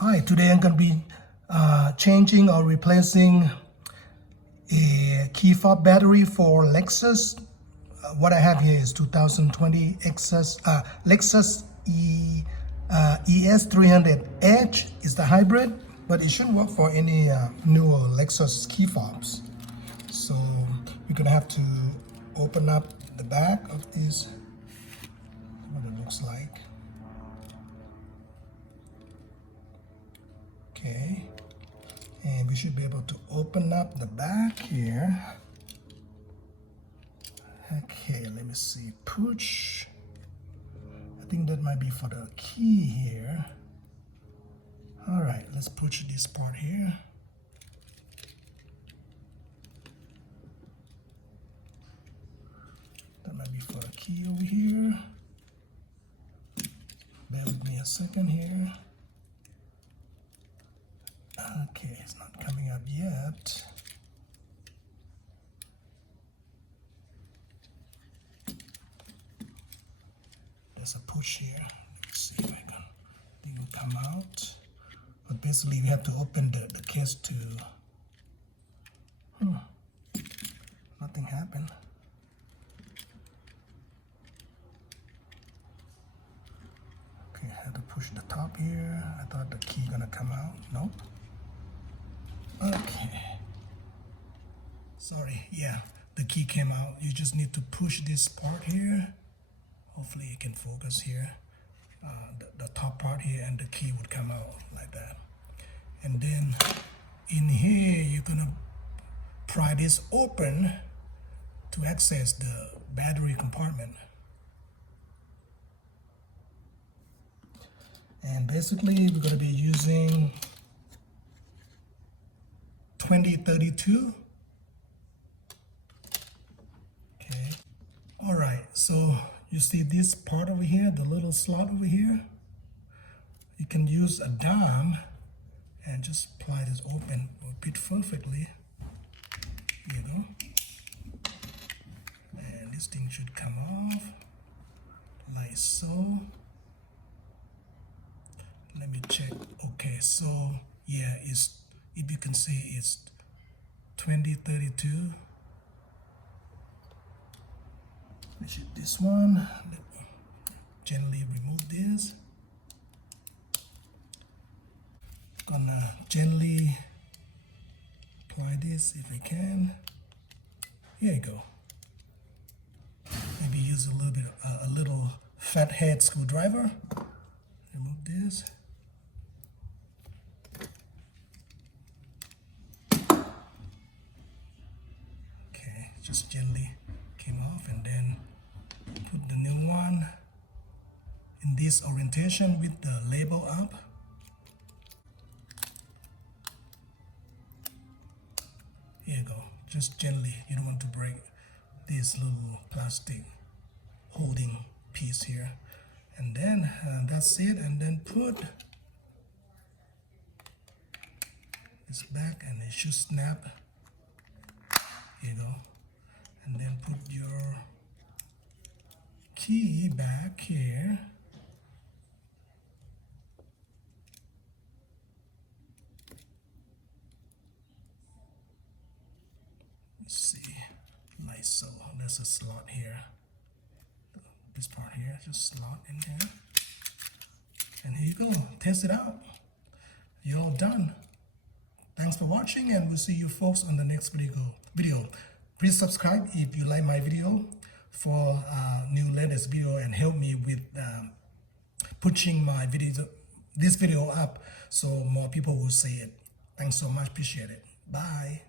Hi, today I'm going to be changing or replacing a key fob battery for Lexus. What I have here is 2020 Lexus ES300H is the hybrid, but it should work for any newer Lexus key fobs. So you're going to have to open up the back of this, what it looks like. Okay, and we should be able to open up the back here. Okay, let me see, push. I think that might be for the key here. All right, let's push this part here. That might be for the key over here. Bear with me a second here. Okay, it's not coming up yet. There's a push here. Let's see if I can, think it will come out. But basically, we have to open the case to. Nothing happened. Okay, I have to push the top here. I thought the key gonna come out. Nope. Okay. Sorry, yeah, the key came out. You just need to push this part here. Hopefully you can focus here. The top part here, and the key would come out like that. And then in here, you're gonna pry this open to access the battery compartment. And basically, we're gonna be using 2032. Okay. All right, so you see this part over here, the little slot over here? You can use a dime and just pry this open. Will fit perfectly. Here you go. And this thing should come off like so. Let me check. Okay, so yeah, it's, if you can see, it's 2032. Let's shoot this one. Let me gently remove this. Gonna gently apply this if I can. Here you go. Maybe use a little fat head screwdriver. Remove this. Just gently came off, and then put the new one in this orientation with the label up. Here you go, just gently. You don't want to break this little plastic holding piece here. And then that's it, and then put this back and it should snap. Here you go. And then put your key back here. Let's see, like so. There's a slot here. This part here, just slot in there. And here you go, test it out. You're all done. Thanks for watching, and we'll see you folks on the next video. Please subscribe if you like my video for new latest video, and help me with pushing my this video up so more people will see it. Thanks so much, appreciate it. Bye.